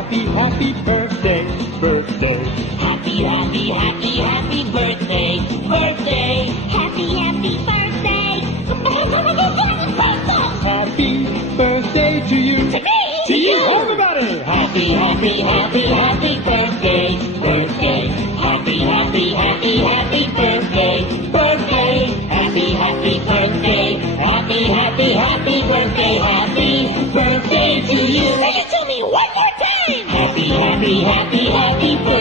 happy, happy birthday, birthday. Happy, happy, happy, happy birthday, birthday. Happy, happy birthday. Happy birthday to you. To me. To you, everybody. Happy, happy, happy, happy birthday, birthday. Happy, happy, happy, happy birthday, birthday. Happy, happy birthday. Happy, happy, happy birthday. Happy birthday to you. Say it to me one more time. Happy, happy, happy, happy birthday.